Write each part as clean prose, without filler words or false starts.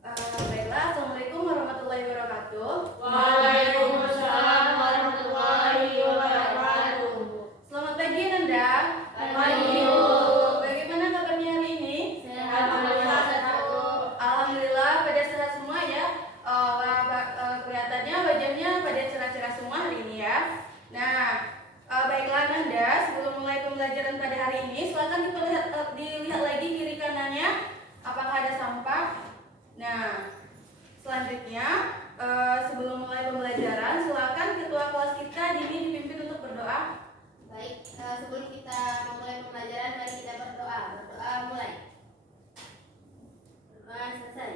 Baiklah, Assalamualaikum warahmatullahi wabarakatuh. Waalaikumsalam warahmatullahi wabarakatuh. Selamat pagi, Nanda. Pagi, Bu. Bagaimana kabarnya hari ini? Sehat, Alhamdulillah. Alhamdulillah, pada sehat semua ya. Kelihatannya wajahnya pada cerah-cerah semua hari ini ya. Nah, baiklah Nanda, sebelum mulai pembelajaran pada hari ini, silakan dilihat lagi kiri kanannya. Apakah ada sampah? Nah, selanjutnya sebelum mulai pembelajaran, silakan ketua kelas kita Dini dipimpin untuk berdoa. Baik, sebelum kita memulai pembelajaran, mari kita berdoa. Berdoa mulai. Berdoa selesai.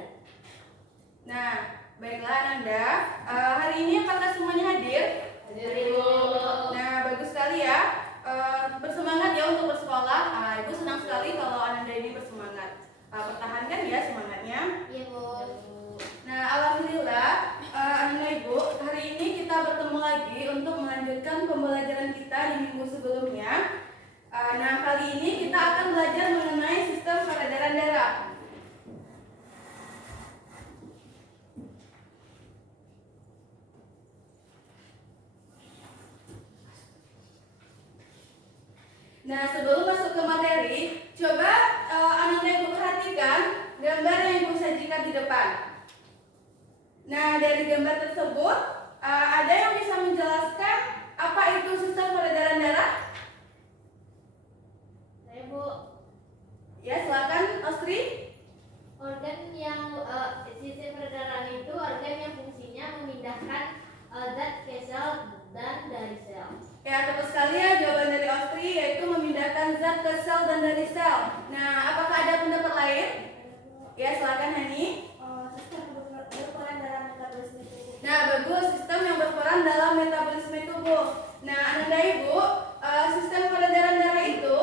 Nah, baiklah Nanda, hari ini apakah semuanya hadir? Hadir, Ibu. Nah, bagus sekali ya. Bersemangat ya untuk bersekolah. Ibu senang sekali kalau Ananda ini bersemangat. Pertahankan ya semangatnya. Iya, Bu. Nah, alhamdulillah, Ananda Ibu, hari ini kita bertemu lagi untuk melanjutkan pembelajaran kita di minggu sebelumnya. Nah, kali ini kita akan belajar mengenai sistem peredaran darah. Nah, sebelum masuk ke materi, coba Ananda Ibu perhatikan gambar yang Ibu sajikan di depan. Nah, dari gambar tersebut, ada yang bisa menjelaskan apa itu sistem peredaran darah? Saya, Bu. Ya, silakan, Ostri. Organ yang sistem peredaran itu organ yang fungsinya memindahkan zat ke sel dan dari sel. Ya, tepat sekali ya jawaban dari Ostri, yaitu memindahkan zat ke sel dan dari sel. Nah, apakah ada pendapat lain? Ya, silakan Hani. Sistem berperan dalam metabolisme tubuh. Nah, bagus, sistem yang berperan dalam metabolisme tubuh. Nah, Ananda Ibu, sistem peredaran darah itu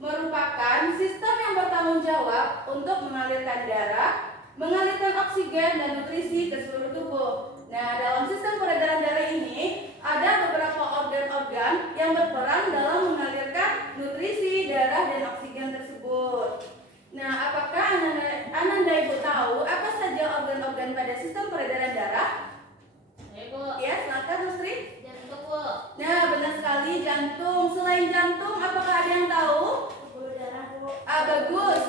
merupakan sistem yang bertanggung jawab untuk mengalirkan darah, mengalirkan oksigen dan nutrisi ke seluruh tubuh. Nah, dalam sistem peredaran darah ini ada beberapa organ-organ yang berperan dalam mengalirkan nutrisi, darah, dan oksigen tersebut. Nah, apakah Ananda Ibu tahu apa saja organ-organ pada sistem peredaran darah? Saya, Bu. Ya, silakan Nusri. Jantung, Bu. Nah, benar sekali, jantung. Selain jantung, apakah ada yang tahu? Pembuluh darah, Bu. Bagus.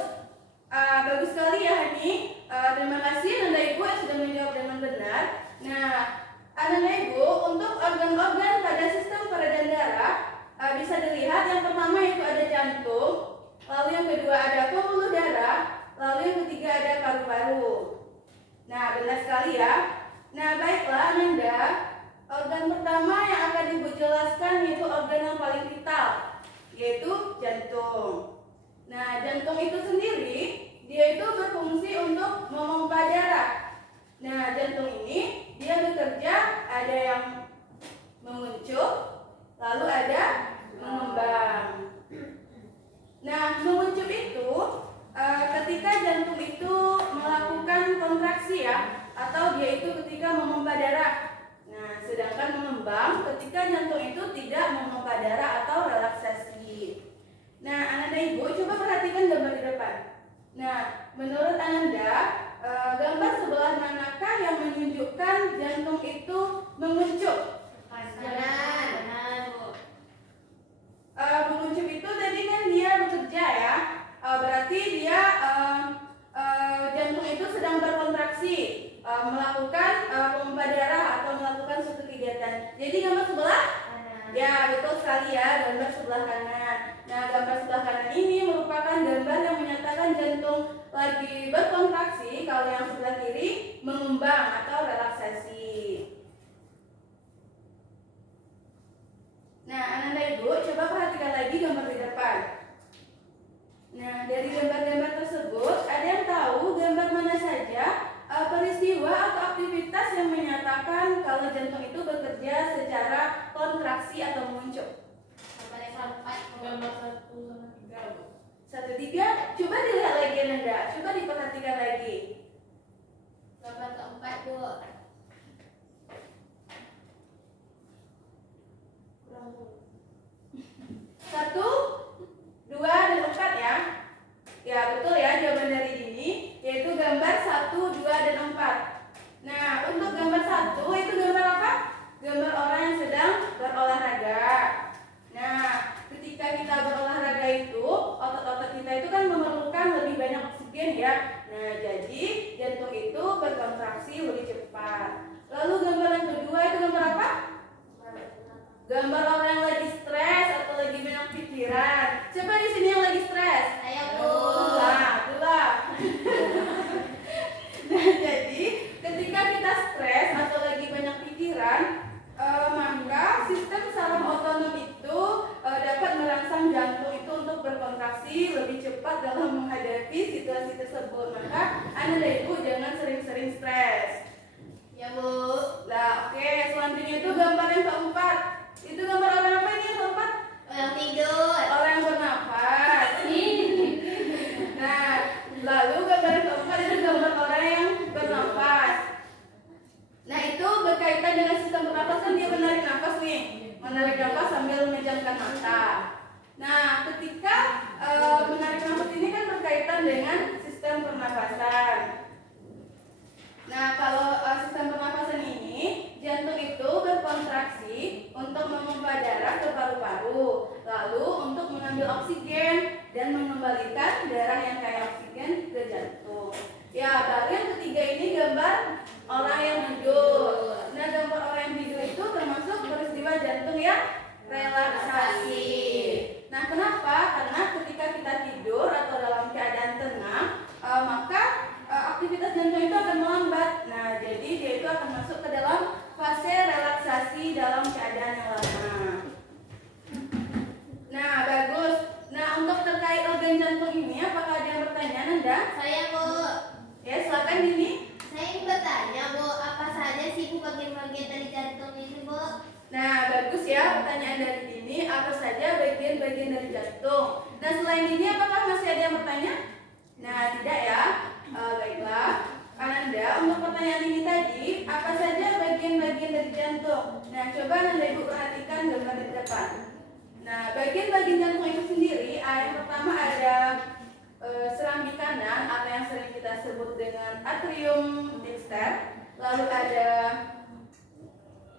Bagus sekali ya Hani. Terima kasih Ananda Ibu yang sudah menjawab dengan benar. Nah, Ananda Ibu, untuk organ-organ pada sistem peredaran darah bisa dilihat yang pertama itu ada jantung, lalu yang kedua ada pembuluh darah, lalu yang ketiga ada paru-paru. Nah, benar sekali ya. Nah, baiklah Ananda, organ pertama yang akan Ibu jelaskan yaitu organ yang paling vital, yaitu jantung. Nah, jantung itu sendiri dia itu berfungsi untuk memompa darah. Nah, jantung ini dia bekerja ada yang menguncup, lalu ada mengembang. Nah, menguncup itu ketika jantung itu melakukan kontraksi ya, atau dia itu ketika memompa darah. Nah, sedangkan mengembang ketika jantung itu tidak memompa darah atau relaksasi. Nah, Ananda Ibu coba perhatikan gambar di depan. Nah, menurut Ananda, gambar sebelah manakah yang menunjukkan jantung itu menguncup? Kanan. Kanan, Bu. Menguncup itu tadi kan dia bekerja ya, berarti dia jantung itu sedang berkontraksi, melakukan pompa darah atau melakukan suatu kegiatan. Jadi gambar sebelah? Kanan. Ya, betul sekali ya, gambar sebelah kanan. Nah, gambar sebelah kanan ini merupakan gambar yang menyatakan jantung lagi berkontraksi, kalau yang sebelah kiri mengembang atau relaksasi. Nah, Ananda Ibu, coba perhatikan lagi gambar di depan. Nah, dari gambar-gambar tersebut, ada yang tahu gambar mana saja peristiwa atau aktivitas yang menyatakan kalau jantung itu bekerja secara kontraksi atau menguncup? Gambar yang keempat, Bu. Gambar 1 sama 3, Bu. 1, 3, coba dilihat lagi Ananda, coba diperhatikan lagi. Gambar keempat, Bu. 1, 2, dan 4. Nah, untuk gambar 1 itu gambar apa? Gambar orang yang sedang berolahraga. Nah, ketika kita berolahraga itu, otot-otot kita itu kan memerlukan lebih banyak oksigen ya. Nah, jadi jantung itu berkontraksi lebih cepat. Lalu gambar yang kedua itu gambar apa? Gambar orang yang lagi stres atau lagi banyak pikiran. Siapa di sini yang lagi stres? Saya, Bu. Itulah. Nah, jadi ketika kita stres atau lagi banyak pikiran, maka sistem saraf otonom itu dapat merangsang jantung itu untuk berkontraksi lebih cepat dalam menghadapi situasi tersebut. Maka Anda dan Ibu jangan sering-sering stres. Ya, Bu. Nah, oke, selanjutnya itu gambar yang keempat. Itu gambar orang apa ini yang keempat? Yang tidur. Orang yang bernafas. Nah, lalu gambar yang keempat itu gambar orang yang bernafas. Nah, itu berkaitan dengan sistem pernapasan. Dia menarik nafas nih, menarik nafas sambil memejamkan mata. Nah, ketika menarik nafas ini kan berkaitan dengan sistem pernapasan. Nah, kalau sistem pernapasan ini, jantung itu berkontraksi untuk memompa darah ke paru-paru, lalu untuk mengambil oksigen dan mengembalikan darah yang kaya oksigen ke jantung. Ya, baru yang ketiga ini gambar orang yang tidur. Nah, gambar orang yang tidur itu termasuk peristiwa jantung yang relaksasi. Nah, kenapa? Karena ketika kita tidur atau dalam keadaan tenang, maka aktivitas jantung itu akan melambat. Nah, jadi dia itu akan masuk ke dalam fase relaksasi dalam keadaan yang lama. Nah, bagus. Nah, untuk terkait organ jantung ini, apakah ada yang bertanya, Nanda? Saya, Bu. Ya, silakan Dini. Saya ingin bertanya, Bu, apa saja sih, Bu, bagian-bagian dari jantung ini, Bu? Nah, bagus ya pertanyaan dari Dini. Apa saja bagian-bagian dari jantung? Nah, selain ini, apakah masih ada yang bertanya? Nah, tidak ya. Baiklah. Ananda, untuk pertanyaan ini tadi, apa saja bagian-bagian dari jantung? Nah, coba Ananda Ibu perhatikan gambar di depan. Nah, bagian-bagian jantung itu sendiri, yang pertama ada serambi kanan atau yang sering kita sebut dengan atrium dexter. Lalu ada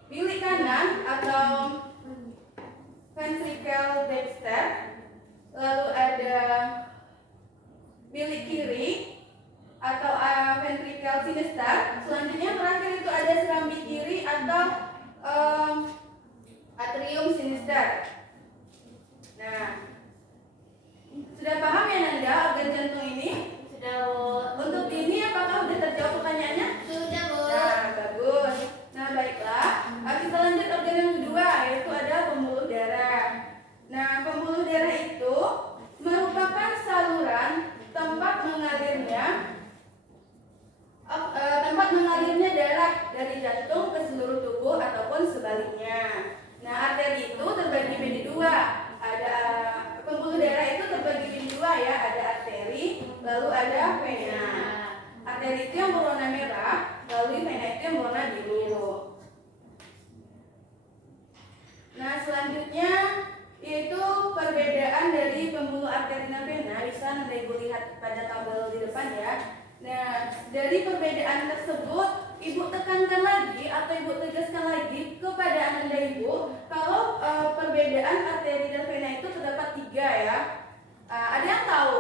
bilik kanan atau ventricle dexter. Lalu ada bilik kiri atau ventricle sinister. Selanjutnya terakhir itu ada serambi kiri atau atrium sinister. Nah, sudah paham ya Nanda organ jantung ini? Sudah, Bu. Untuk ini apakah sudah terjawab pertanyaannya? Sudah, Bu. Nah, bagus. Nah, baiklah. Kita lanjut organ yang kedua, yaitu ada pembuluh darah. Nah, pembuluh darah itu merupakan saluran tempat mengalirnya darah dari jantung ke seluruh tubuh ataupun sebaliknya. Nah, arteri itu terbagi menjadi dua. Ada pembuluh darah itu terbagi menjadi dua ya, ada arteri, lalu ada vena. Arteri itu yang berwarna merah, lalu vena itu yang berwarna biru. Nah, selanjutnya yaitu perbedaan dari pembuluh arteri dan vena. Bisa Anda Ibu lihat pada tabel di depan ya. Nah, dari perbedaan tersebut, Ibu tekankan lagi atau Ibu tegaskan lagi kepada Anda Ibu kalau perbedaan arteri dan vena itu terdapat 3 ya. Ada yang tahu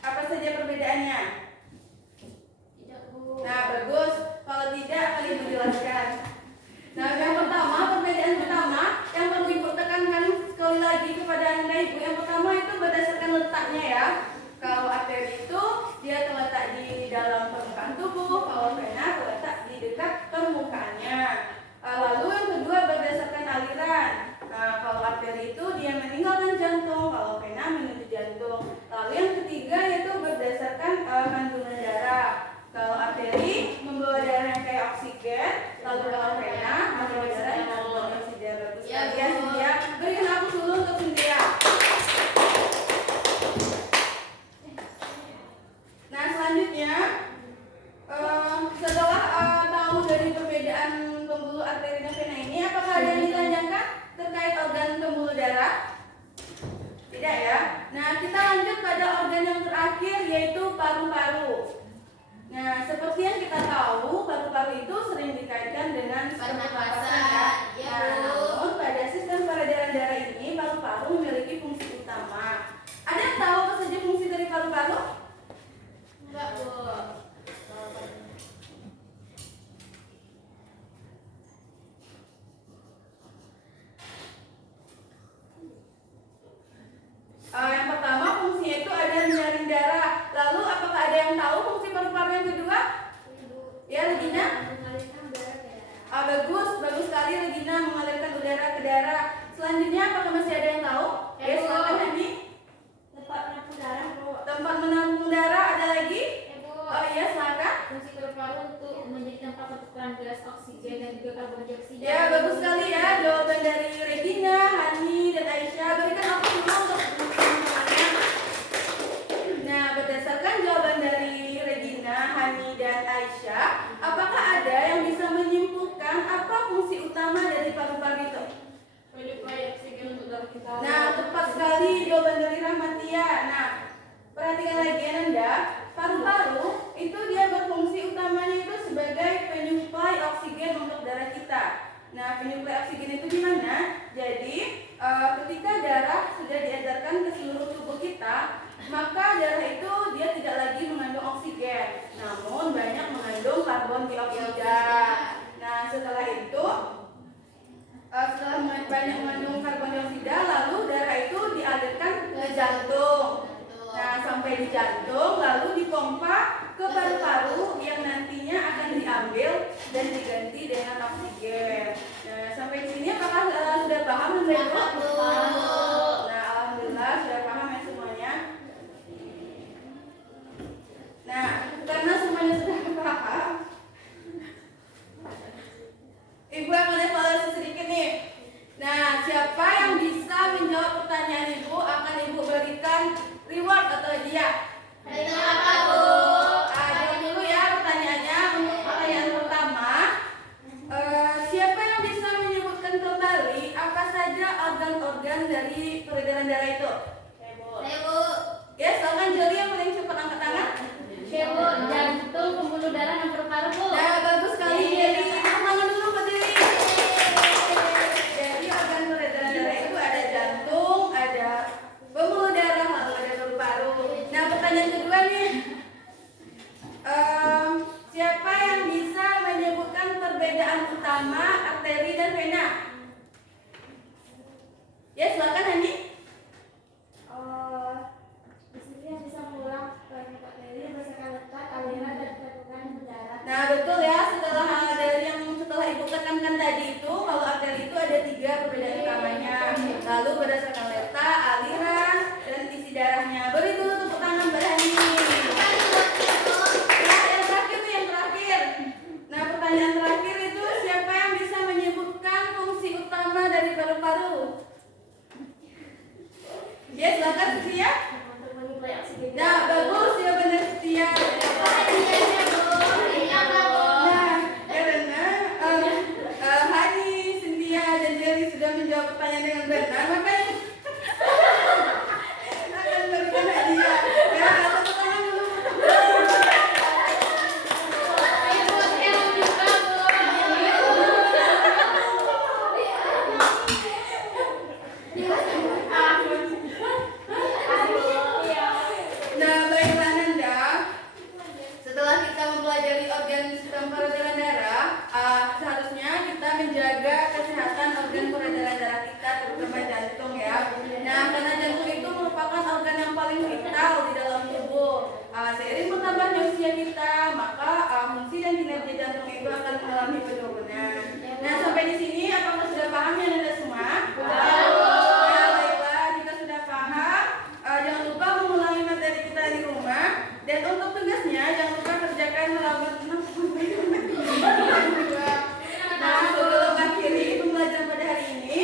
apa saja perbedaannya? Tidak, Bu. Nah, bagus. Kalau tidak akan Ibu jelaskan. Nah, yang pertama, perbedaan pertama yang perlu Ibu tekankan sekali lagi kepada Anda Ibu, yang pertama itu berdasarkan letaknya ya. Kalau arteri itu dia terletak di dalam permukaan tubuh, kalau vena terletak di dekat permukaannya. Lalu yang kedua berdasarkan aliran. Kalau arteri itu dia meninggalkan jantung, kalau vena menuju jantung. Lalu yang ketiga yaitu berdasarkan kandungan darah. Kalau arteri membawa darah yang kayak oksigen, lalu kalau vena membawa darah yang mengandung oksigen. Bagus sekali ya, Cynthia. Berikan aku dulu untuk Cynthia. Nah, selanjutnya setelah tahu dari perbedaan pembuluh arteri dan vena ini, apakah ada yang ditanyakan terkait organ pembuluh darah? Tidak ya. Nah, kita lanjut pada organ yang terakhir yaitu paru-paru. Nah, seperti yang kita tahu, paru-paru itu sering dikaitkan dengan pernapasan ya. Ya, Nah, Bu. namun pada sistem peredaran darah ini paru-paru memiliki fungsi utama. Ada yang tahu apa saja fungsi dari paru-paru? Enggak, Bu. Yang pertama fungsinya itu ada menyaring darah. Lalu apakah ada yang tahu fungsi paru-paru yang kedua? Ya, Regina? Mengalirkan darah ke darah. Bagus sekali Regina, mengalirkan udara ke darah. Selanjutnya apakah masih ada yang tahu? Ya, Ya, Bu. silakan Hani. Tempat menampung darah, Bu. Tempat menampung darah ada lagi? Ya, Bu. Oh iya, silakan. Fungsi paru-paru untuk menjadi tempat pertukaran gas oksigen dan juga karbon dioksida. Ya, bagus sekali ya jawaban dari Regina, Hani, dan Aisyah. Berikan aku semua untuk teman-temannya. Nah, berdasarkan jawaban dari Regina, Hani, dan Aisyah, apakah ada yang bisa menyimpulkan apa fungsi utama dari paru-paru itu? Menyuplai oksigen untuk darah kita. Nah, tepat sekali jawaban dari Rahmatia. Nah, perhatikan lagi Ananda, paru-paru itu dia berfungsi utamanya itu sebagai penyuplai oksigen untuk darah kita. Nah, penyuplai oksigen itu gimana? Jadi, ketika darah sudah diedarkan ke seluruh tubuh kita, maka darah itu dia tidak lagi mengandung oksigen, namun banyak mengandung karbon dioksida. Nah, setelah itu setelah banyak mengandung karbon dioksida, lalu darah itu dialirkan ke jantung. Nah, sampai di jantung, lalu dipompa ke paru-paru yang nantinya akan diambil dan diganti dengan oksigen. Nah, sampai di sini apakah sudah paham Ibu? Nah, alhamdulillah sudah paham ya semuanya. Nah, karena semuanya sudah paham, Ibu akan evaluasi sedikit nih. Nah, siapa yang bisa menjawab pertanyaan Ibu akan Ibu berikan reward atau hadiah. Itu apa, Bu? Jawab dulu ya pertanyaannya. Untuk pertanyaan pertama, siapa yang bisa menyebutkan kembali apa saja organ-organ dari peredaran darah itu? Saya, Bu. Ya, silakan Joli yang paling cepat angkat tangan. Saya, Bu. Jantung, pembuluh darah, dan paru-paru, Bu. Nah, bagus sekali Jeli. Tangan dulu buat Jeli. Jadi organ peredaran darah itu ada jantung, ada pembuluh darah, lalu ada paru-paru. Nah, pertanyaan kedua nih, siapa yang bisa menyebutkan perbedaan utama arteri dan vena? Ya, silakan Hani. Di sini yang bisa mengulang arteri berdasarkan letak, aliran, dan ketegangan darah. Nah, betul ya, setelah Ibu tekankan tadi itu, kalau arteri itu ada 3 perbedaan utamanya. Lalu berdasarkan letak, aliran, dan isi darahnya. Beri dulu tepuk tangan Mbak Hani. Nah, yang terakhir tuh yang terakhir. Nah, pertanyaan terakhir itu siapa yang bisa menyebutkan fungsi utama dari paru-paru? Ya, silakan Setia. Untuk menyuplai oksigen. Nah, bagus ya benar Setia. Nah, karena Hani, Cynthia, dan Jerry sudah menjawab pertanyaan dengan benar, maka akan memberikan hadiah. Ya, tepuk tangan dulu. Nah, baiklah Nanda. Setelah kita mempelajari organ sistem peredaran darah, seharusnya kita menjaga kesehatan organ peredaran darah kita, terutama jantung ya. Nah, karena jantung itu merupakan organ yang paling vital di dalam tubuh. Seiring bertambahnya usia kita, maka fungsi dan kinerja jantung itu akan mengalami penurunan. Nah, sampai di sini apakah sudah paham ya Nanda semua? Nah, baiklah, jika sudah paham, jangan lupa mengulangi materi kita di rumah. Dan untuk tugasnya jangan lupa kerjakan halaman 6. Nah, sebelum akhiri pembelajaran pada hari ini,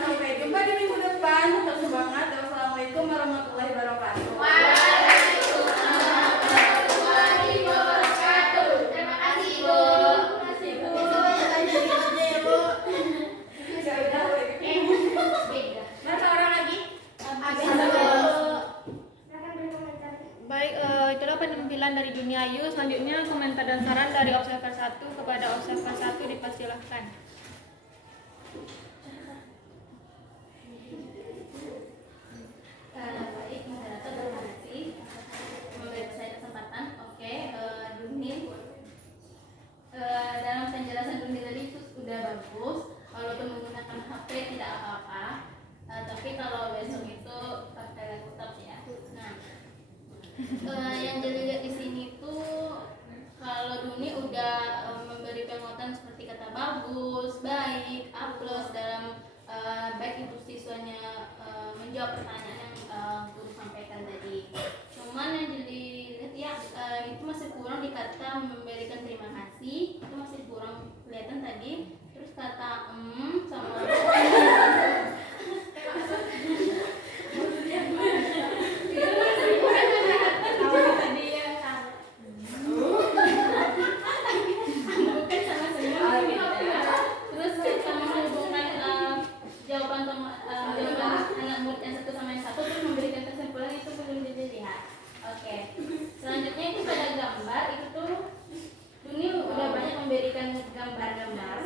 sampai jumpa di minggu depan. Tetap semangat. Wassalamualaikum warahmatullahi wabarakatuh. Terima kasih, Bu. penampilan dari Dunia Ayu. Selanjutnya komentar dan saran dari observer 1 kepada observer 1 dipersilahkan. Baik, moderator terima kasih memberi saya kesempatan. Oke, Duni, dalam penjelasan Duni tadi itu sudah bagus. Walaupun menggunakan HP tidak apa-apa, tapi kalau besok itu pakai laptop ya. Nah, yang dilihat di sini tuh kalau Duni udah memberi penguatan seperti kata bagus, baik, A+ dalam baik itu siswanya menjawab pertanyaan yang guru sampaikan tadi. Cuman yang dilihat ya itu masih kurang di kata memberikan terima kasih, itu masih kurang kelihatan tadi. Terus kata sama bukan sama senyum beda. Terus kita menghubungkan jawaban anak murid yang satu sama yang satu terus memberikan kesimpulan itu belum dilihat. Oke. Selanjutnya itu pada gambar itu tuh Duni udah banyak memberikan gambar-gambar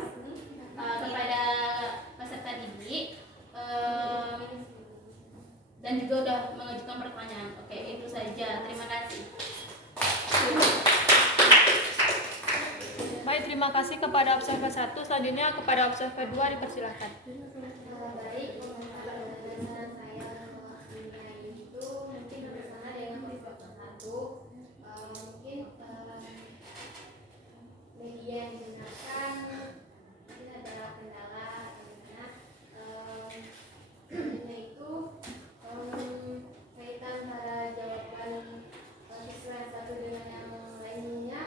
kepada peserta didik dan juga udah mengajukan pertanyaan. Oke, itu saja. Terima kasih. Baik, terima kasih kepada observer 1. Selanjutnya kepada observer 2 dipersilahkan. Baik, saran saya waktunya itu mungkin bersama dengan observer 1 mungkin media yang digunakan mungkin adalah kendala yaitu kaitan pada jawaban siswa yang satu dengan yang lainnya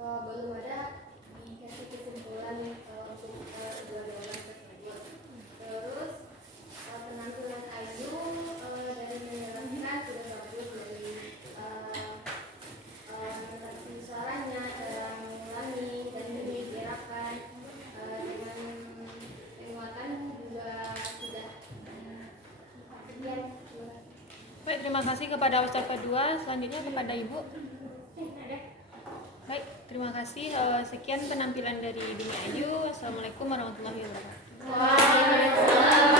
belum ada dikasih kesimpulan untuk kedua jawaban tersebut. Terus penampilan Ayu dari menjelaskan sudah bagus dari mengatasi suaranya, cara mengulangi dan dibicarakan dengan penguatan juga sudah sekian. Baik, terima kasih kepada observer 2. Selanjutnya kepada Ibu. Baik, terima kasih. Sekian penampilan dari Dunia Ayu. Assalamualaikum warahmatullahi wabarakatuh. Waalaikumsalam.